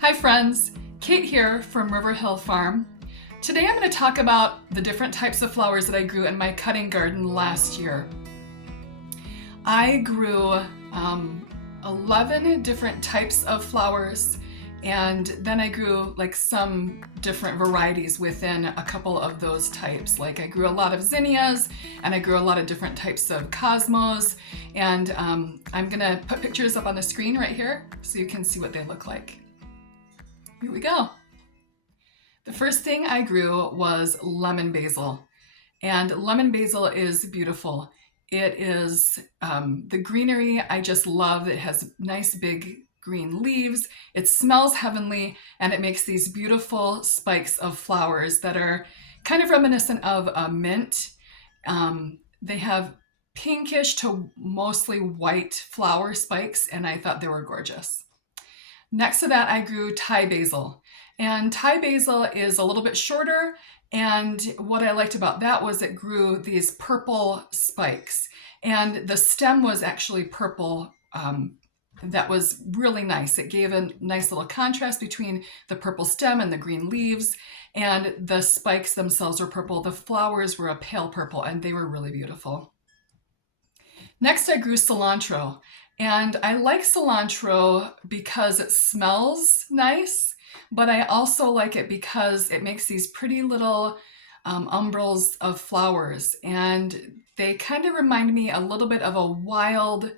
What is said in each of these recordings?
Hi friends, Kate here from River Hill Farm. Today I'm going to talk about the different types of flowers that I grew in my cutting garden last year. I grew 11 different types of flowers, and then I grew some different varieties within a couple of those types. Like I grew a lot of zinnias, and I grew a lot of different types of cosmos, and I'm gonna put pictures up on the screen right here so you can see what they look like. Here we go. The first thing I grew was lemon basil, and lemon basil is beautiful. It is the greenery I just love. It has nice big green leaves. It smells heavenly, and it makes these beautiful spikes of flowers that are kind of reminiscent of a mint. They have pinkish to mostly white flower spikes, and I thought they were gorgeous. Next to that, I grew Thai basil. And Thai basil is a little bit shorter, and what I liked about that was it grew these purple spikes. And the stem was actually purple. That was really nice. It gave a nice little contrast between the purple stem and the green leaves, and the spikes themselves were purple. The flowers were a pale purple, and they were really beautiful. Next, I grew cilantro. And I like cilantro because it smells nice, but I also like it because it makes these pretty little umbels of flowers. And they kind of remind me a little bit of a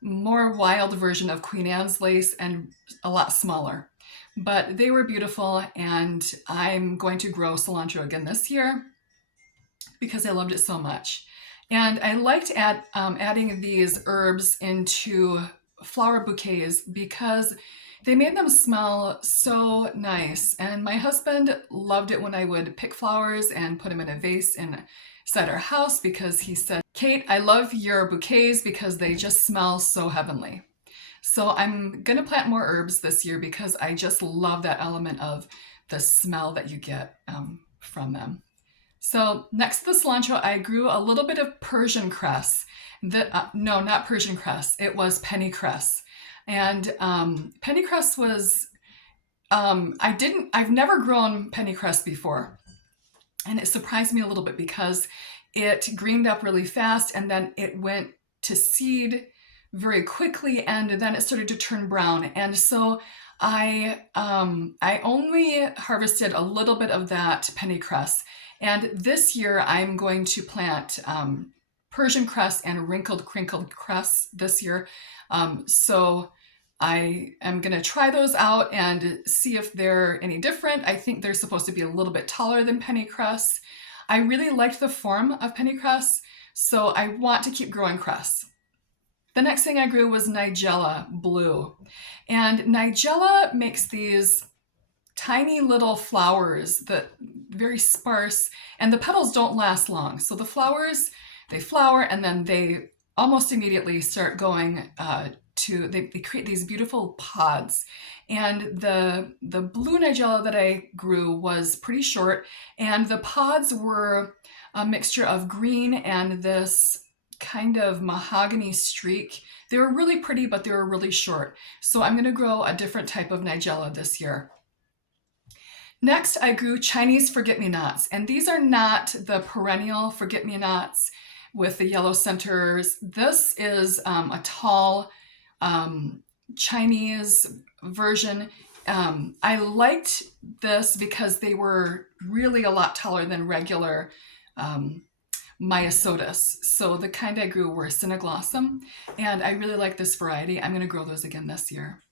more wild version of Queen Anne's lace, and a lot smaller. But they were beautiful, and I'm going to grow cilantro again this year because I loved it so much. And I liked adding these herbs into flower bouquets because they made them smell so nice. And my husband loved it when I would pick flowers and put them in a vase inside our house, because he said, "Kate, I love your bouquets because they just smell so heavenly." So I'm gonna plant more herbs this year because I just love that element of the smell that you get from them. So next to the cilantro, I grew a little bit of Persian cress. No, not Persian cress. It was pennycress. And pennycress was, I've never grown pennycress before. And it surprised me a little bit because it greened up really fast, and then it went to seed very quickly, and then it started to turn brown. And so I only harvested a little bit of that pennycress. And this year I'm going to plant Persian cress and wrinkled crinkled cress this year. So I am going to try those out and see if they're any different. I think they're supposed to be a little bit taller than pennycress. I really liked the form of pennycress, so I want to keep growing cress. The next thing I grew was Nigella blue. And Nigella makes these tiny little flowers that very sparse, and the petals don't last long. So the flowers, they flower, and then they almost immediately start going they create these beautiful pods. And the blue Nigella that I grew was pretty short, and the pods were a mixture of green and this kind of mahogany streak. They were really pretty, but they were really short. So I'm gonna grow a different type of Nigella this year. Next, I grew Chinese forget-me-nots, and these are not the perennial forget-me-nots with the yellow centers. This is a tall Chinese version. I liked this because they were really a lot taller than regular Myosotis. So the kind I grew were Cineglossum, and I really like this variety. I'm going to grow those again this year.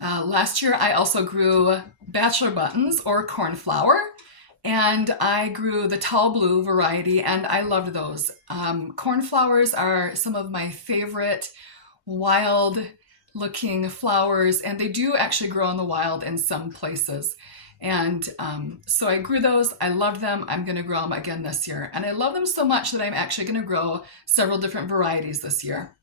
Last year, I also grew bachelor buttons or cornflower, and I grew the tall blue variety, and I loved those. Cornflowers are some of my favorite wild looking flowers, and they do actually grow in the wild in some places. And so I grew those. I loved them. I'm going to grow them again this year. And I love them so much that I'm actually going to grow several different varieties this year.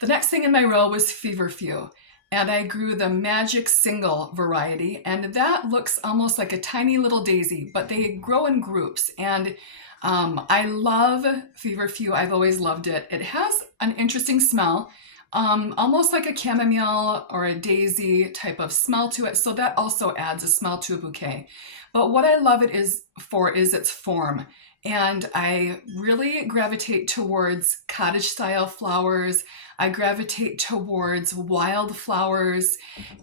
The next thing in my row was feverfew. And I grew the magic single variety, and that looks almost like a tiny little daisy, but they grow in groups. And I love feverfew. I've always loved it. It has an interesting smell. almost like a chamomile or a daisy type of smell to it. So that also adds a smell to a bouquet. But what I love it is for is its form. And I really gravitate towards cottage style flowers. I gravitate towards wildflowers.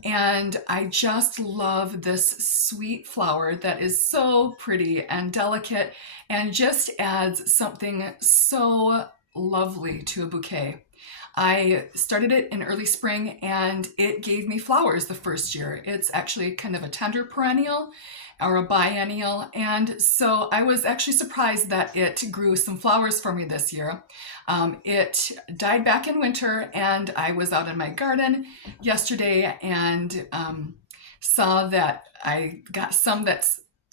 And I just love this sweet flower that is so pretty and delicate and just adds something so lovely to a bouquet. I started it in early spring and it gave me flowers the first year. It's actually kind of a tender perennial or a biennial. And so I was actually surprised that it grew some flowers for me this year. It died back in winter and I was out in my garden yesterday and saw that I got some that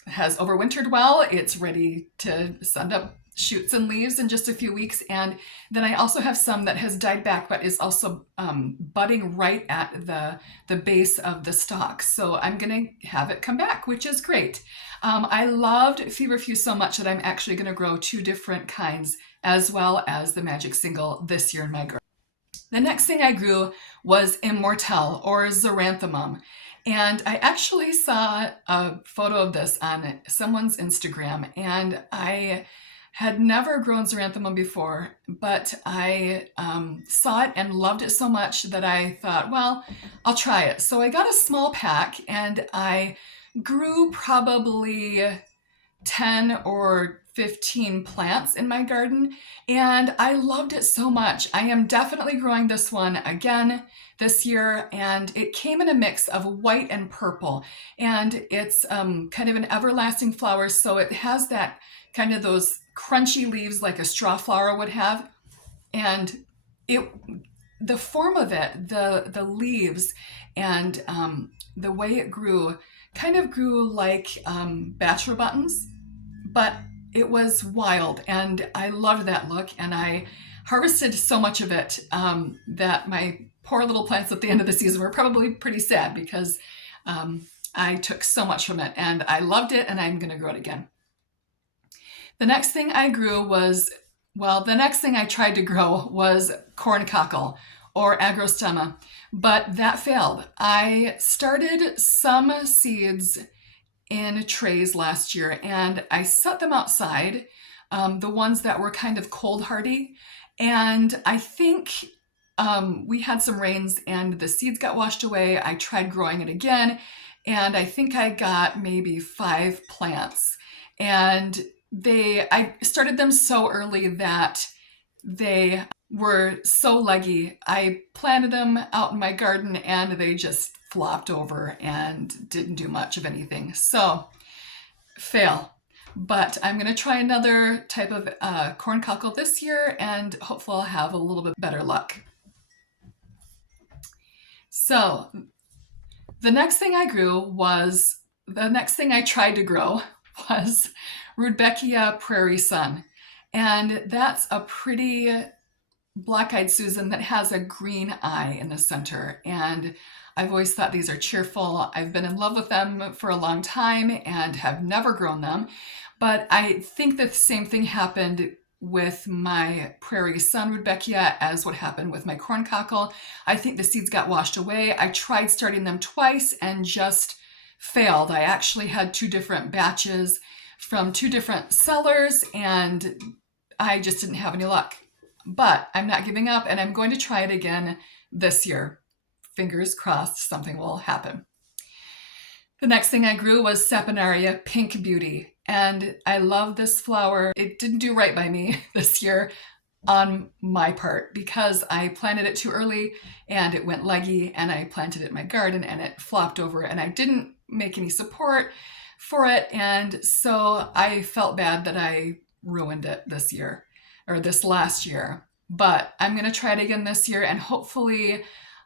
has overwintered well. It's ready to send up shoots and leaves in just a few weeks. And then I also have some that has died back, but is also budding right at the base of the stalk. So I'm gonna have it come back, which is great. I loved Feverfew so much that I'm actually gonna grow 2 different kinds as well as the Magic Single this year in my garden. The next thing I grew was Immortelle or Xeranthemum. And I actually saw a photo of this on someone's Instagram, and I had never grown Xeranthemum before, but I saw it and loved it so much that I thought, well, I'll try it. So I got a small pack and I grew probably 10 or 15 plants in my garden, and I loved it so much. I am definitely growing this one again this year, and it came in a mix of white and purple, and it's kind of an everlasting flower, so it has that kind of those crunchy leaves like a straw flower would have, and the form of it, the leaves, and the way it grew kind of grew like bachelor buttons, but it was wild, and I loved that look, and I harvested so much of it that my poor little plants at the end of the season were probably pretty sad because I took so much from it, and I loved it, and I'm gonna grow it again. The next thing I grew was, well, the next thing I tried to grow was corncockle or agrostemma, but that failed. I started some seeds in trays last year and I set them outside, the ones that were kind of cold hardy, and I think we had some rains and the seeds got washed away. I tried growing it again and I think I got maybe 5 plants, and I started them so early that they were so leggy. I planted them out in my garden and they just flopped over and didn't do much of anything. So, fail. But I'm going to try another type of corncockle this year and hopefully I'll have a little bit better luck. So, the next thing I tried to grow was Rudbeckia Prairie Sun. And that's a pretty black-eyed Susan that has a green eye in the center. And I've always thought these are cheerful. I've been in love with them for a long time and have never grown them. But I think the same thing happened with my Prairie Sun Rudbeckia as what happened with my corncockle. I think the seeds got washed away. I tried starting them twice and just failed. I actually had 2 different batches from 2 different sellers and I just didn't have any luck. But I'm not giving up and I'm going to try it again this year. Fingers crossed something will happen. The next thing I grew was Saponaria Pink Beauty, and I love this flower. It didn't do right by me this year on my part because I planted it too early and it went leggy, and I planted it in my garden and it flopped over and I didn't make any support for it, and so I felt bad that I ruined it this year or this last year. But I'm going to try it again this year and hopefully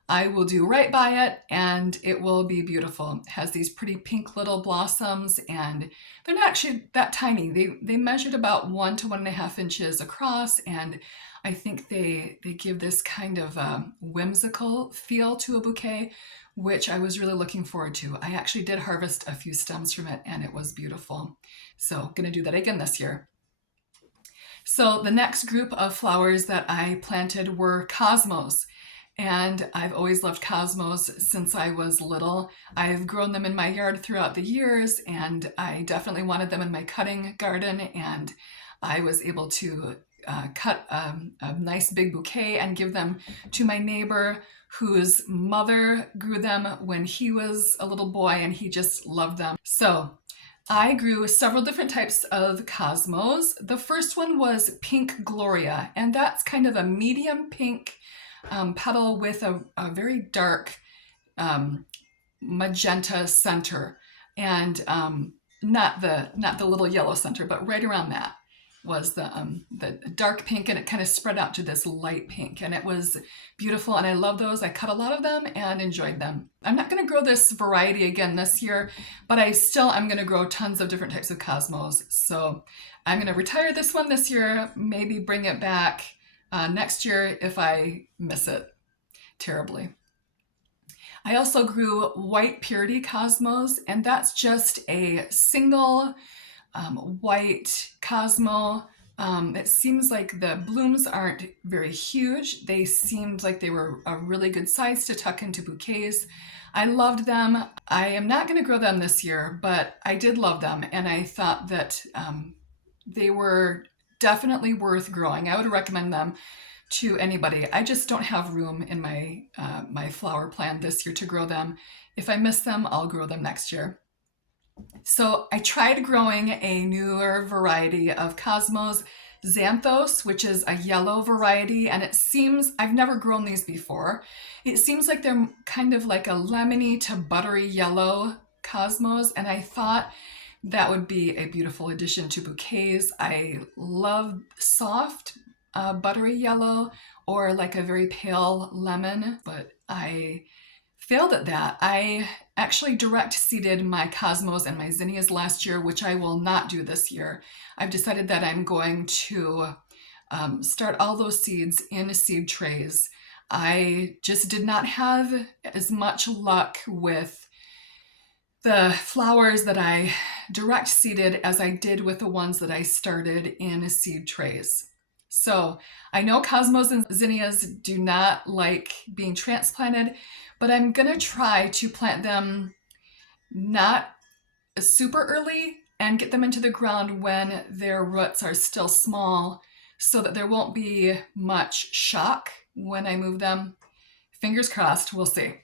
I will do right by it and it will be beautiful. It has these pretty pink little blossoms and they're not actually that tiny. They measured about 1 to 1.5 inches across, and I think they give this kind of whimsical feel to a bouquet, which I was really looking forward to. I actually did harvest a few stems from it and it was beautiful. So gonna do that again this year. So the next group of flowers that I planted were cosmos. and I've always loved cosmos since I was little. I've grown them in my yard throughout the years, and I definitely wanted them in my cutting garden, and I was able to cut a nice big bouquet and give them to my neighbor whose mother grew them when he was a little boy, and he just loved them. So I grew several different types of cosmos. The first one was Pink Gloria, and that's kind of a medium pink petal with a very dark magenta center, and not the little yellow center, but right around that was the dark pink, and it kind of spread out to this light pink, and it was beautiful, and I love those. I cut a lot of them and enjoyed them. I'm not going to grow this variety again this year, but I'm going to grow tons of different types of cosmos. So I'm going to retire this one this year, maybe bring it back next year if I miss it terribly. I also grew White Purity cosmos, and that's just a single white cosmo. It seems like the blooms aren't very huge. They seemed like they were a really good size to tuck into bouquets. I loved them. I am not going to grow them this year, but I did love them, and I thought that they were definitely worth growing. I would recommend them to anybody. I just don't have room in my my flower plan this year to grow them. If I miss them, I'll grow them next year. So I tried growing a newer variety of cosmos, Xanthos, which is a yellow variety, and it seems, I've never grown these before, it seems like they're kind of like a lemony to buttery yellow cosmos, and I thought that would be a beautiful addition to bouquets. I love soft buttery yellow or like a very pale lemon, but I failed at that. I actually direct seeded my cosmos and my zinnias last year, which I will not do this year. I've decided that I'm going to start all those seeds in seed trays. I just did not have as much luck with the flowers that I direct seeded as I did with the ones that I started in seed trays. So I know cosmos and zinnias do not like being transplanted, but I'm gonna try to plant them not super early and get them into the ground when their roots are still small so that there won't be much shock when I move them. Fingers crossed, we'll see.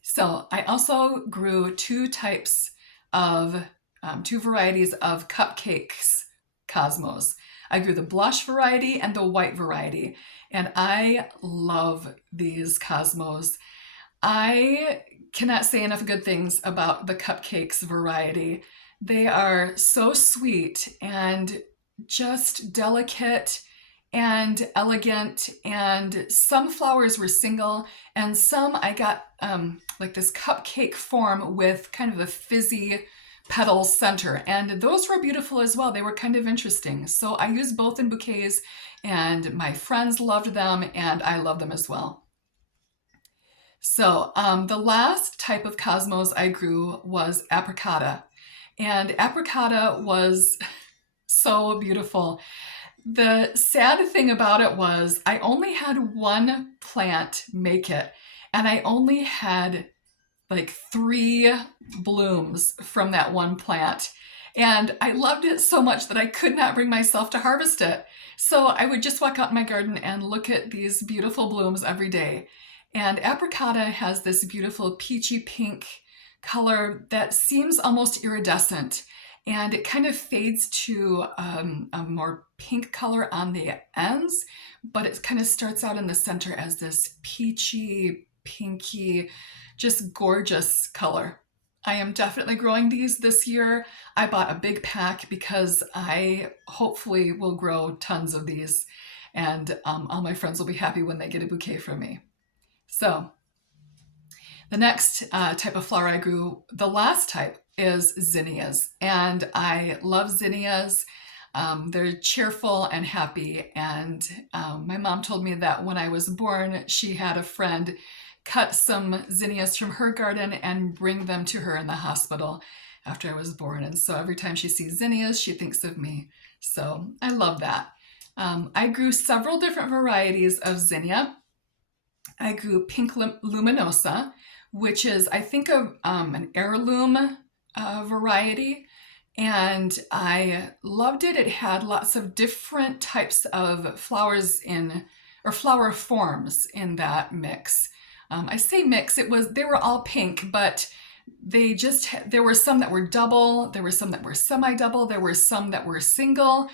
So I also grew two varieties of cupcakes cosmos. I grew the blush variety and the white variety, and I love these cosmos. I cannot say enough good things about the cupcakes variety. They are so sweet and just delicate and elegant, and some flowers were single, and some I got like this cupcake form with kind of a fizzy petal center, and those were beautiful as well. They were kind of interesting. So I used both in bouquets, and my friends loved them, and I love them as well. So the last type of cosmos I grew was apricota, and apricota was so beautiful. The sad thing about it was I only had one plant make it, and I only had like 3 blooms from that one plant. And I loved it so much that I could not bring myself to harvest it. So I would just walk out in my garden and look at these beautiful blooms every day. And apricota has this beautiful peachy pink color that seems almost iridescent. And it kind of fades to a more pink color on the ends, but it kind of starts out in the center as this peachy, pinky, just gorgeous color. I am definitely growing these this year. I bought a big pack because I hopefully will grow tons of these, and all my friends will be happy when they get a bouquet from me. So the next type of flower I grew, the last type, is zinnias, and I love zinnias. They're cheerful and happy, and my mom told me that when I was born, she had a friend cut some zinnias from her garden and bring them to her in the hospital after I was born. And so every time she sees zinnias, she thinks of me. So I love that. I grew several different varieties of zinnia. I grew pink luminosa, which is, I think, an heirloom variety. And I loved it. It had lots of different types of flowers in, or flower forms in that mix. I say mix, they were all pink, but there were some that were double, there were some that were semi-double, there were some that were single,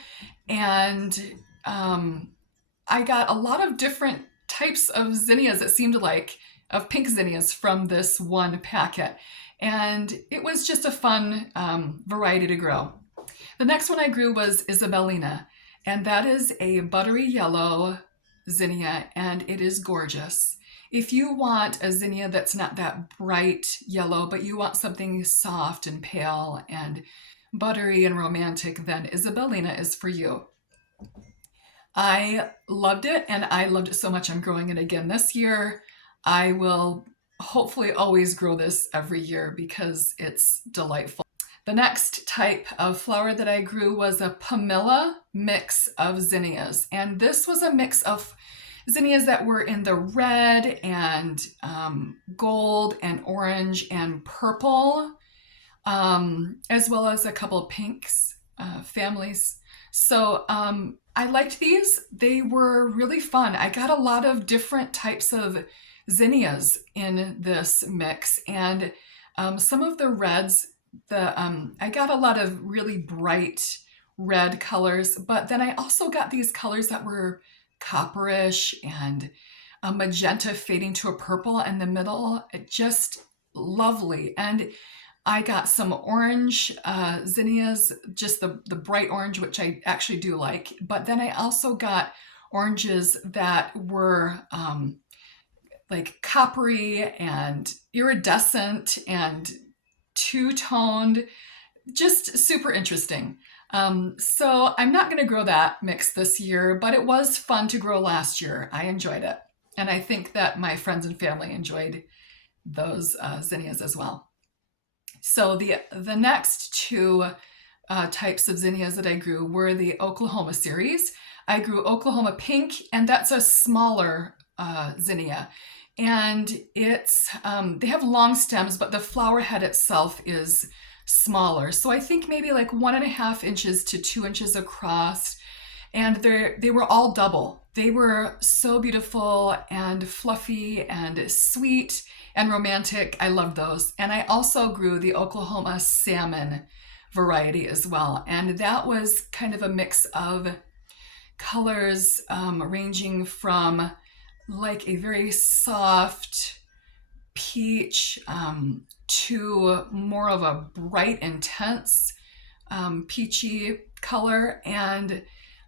and I got a lot of different types of zinnias, it seemed like, of pink zinnias from this one packet. And it was just a fun variety to grow. The next one I grew was Isabellina, and that is a buttery yellow zinnia, and it is gorgeous. If you want a zinnia that's not that bright yellow, but you want something soft and pale and buttery and romantic, then Isabellina is for you. I loved it, and I loved it so much I'm growing it again this year. I will hopefully always grow this every year because it's delightful. The next type of flower that I grew was a Pamela mix of zinnias, and this was a mix of zinnias that were in the red and gold and orange and purple, as well as a couple of pinks families. So I liked these. They were really fun. I got a lot of different types of zinnias in this mix, and some of the reds, I got a lot of really bright red colors, but then I also got these colors that were copperish and a magenta fading to a purple in the middle. Just lovely. And I got some orange zinnias, just the bright orange, which I actually do like. But then I also got oranges that were like coppery and iridescent and two-toned, just super interesting. So I'm not going to grow that mix this year, but it was fun to grow last year. I enjoyed it. And I think that my friends and family enjoyed those zinnias as well. So the next two types of zinnias that I grew were the Oklahoma series. I grew Oklahoma pink, and that's a smaller zinnia. And they have long stems, but the flower head itself is smaller. So I think maybe like 1.5 inches to 2 inches across. And they were all double. They were so beautiful and fluffy and sweet and romantic. I loved those. And I also grew the Oklahoma salmon variety as well. And that was kind of a mix of colors ranging from like a very soft peach to more of a bright, intense peachy color. And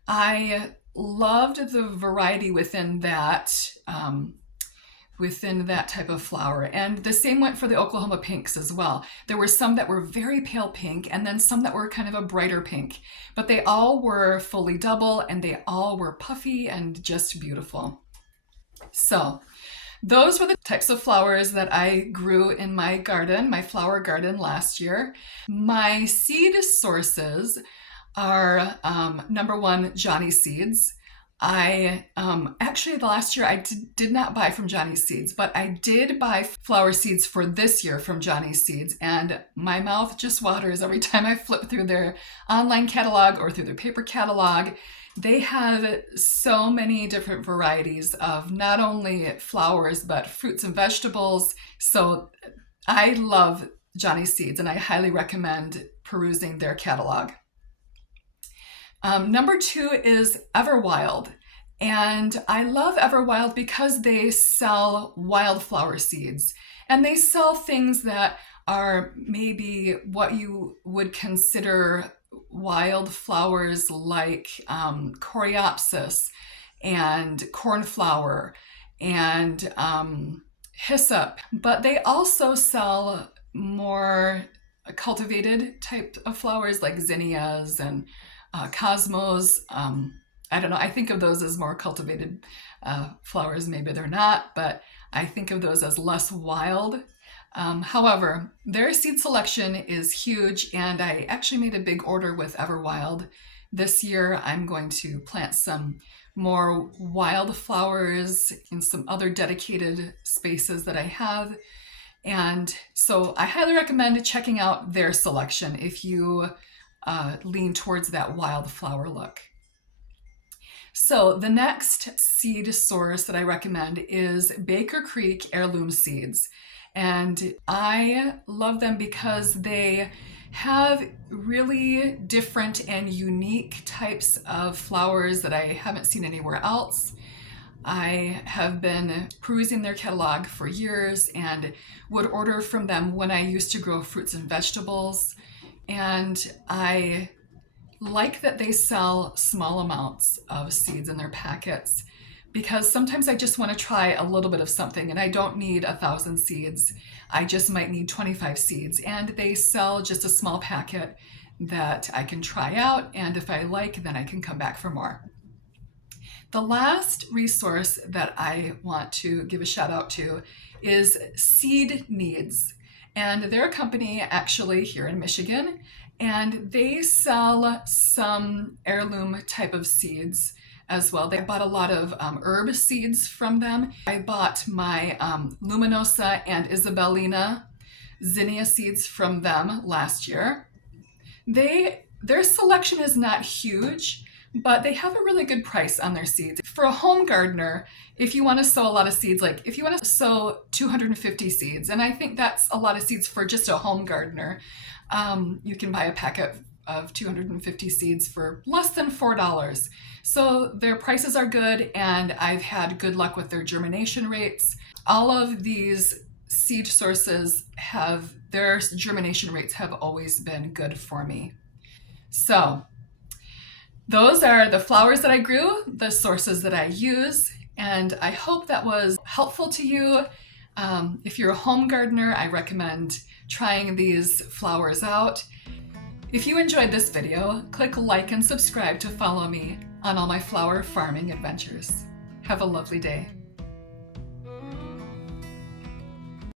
I loved the variety within that type of flower. And the same went for the Oklahoma pinks as well. There were some that were very pale pink and then some that were kind of a brighter pink, but they all were fully double and they all were puffy and just beautiful. So those were the types of flowers that I grew in my garden, my flower garden last year. My seed sources are number one, Johnny Seeds. I actually last year I did not buy from Johnny Seeds, but I did buy flower seeds for this year from Johnny Seeds, and my mouth just waters every time I flip through their online catalog or through their paper catalog. They have so many different varieties of not only flowers, but fruits and vegetables. So I love Johnny Seeds, and I highly recommend perusing their catalog. Number two is Everwild. And I love Everwild because they sell wildflower seeds. And they sell things that are maybe what you would consider wildflowers, like coreopsis and cornflower and hyssop. But they also sell more cultivated type of flowers like zinnias and cosmos. I don't know, I think of those as more cultivated flowers. Maybe they're not, but I think of those as less wild. However, their seed selection is huge, and I actually made a big order with Everwild. This year I'm going to plant some more wildflowers in some other dedicated spaces that I have. And so I highly recommend checking out their selection if you lean towards that wildflower look. So the next seed source that I recommend is Baker Creek Heirloom Seeds. And I love them because they have really different and unique types of flowers that I haven't seen anywhere else. I have been perusing their catalog for years and would order from them when I used to grow fruits and vegetables. And I like that they sell small amounts of seeds in their packets, because sometimes I just want to try a little bit of something and I don't need 1,000 seeds. I just might need 25 seeds, and they sell just a small packet that I can try out, and if I like, then I can come back for more. The last resource that I want to give a shout out to is Seed Needs. And they're a company actually here in Michigan, and they sell some heirloom type of seeds as well. They bought a lot of herb seeds from them. I bought my Luminosa and Isabellina zinnia seeds from them last year. Their selection is not huge, but they have a really good price on their seeds. For a home gardener, if you want to sow a lot of seeds, like if you want to sow 250 seeds, and I think that's a lot of seeds for just a home gardener, you can buy a packet of 250 seeds for less than $4. So their prices are good, and I've had good luck with their germination rates. All of these seed sources their germination rates have always been good for me. So those are the flowers that I grew, the sources that I use, and I hope that was helpful to you. If you're a home gardener, I recommend trying these flowers out. If you enjoyed this video, click like and subscribe to follow me on all my flower farming adventures. Have a lovely day.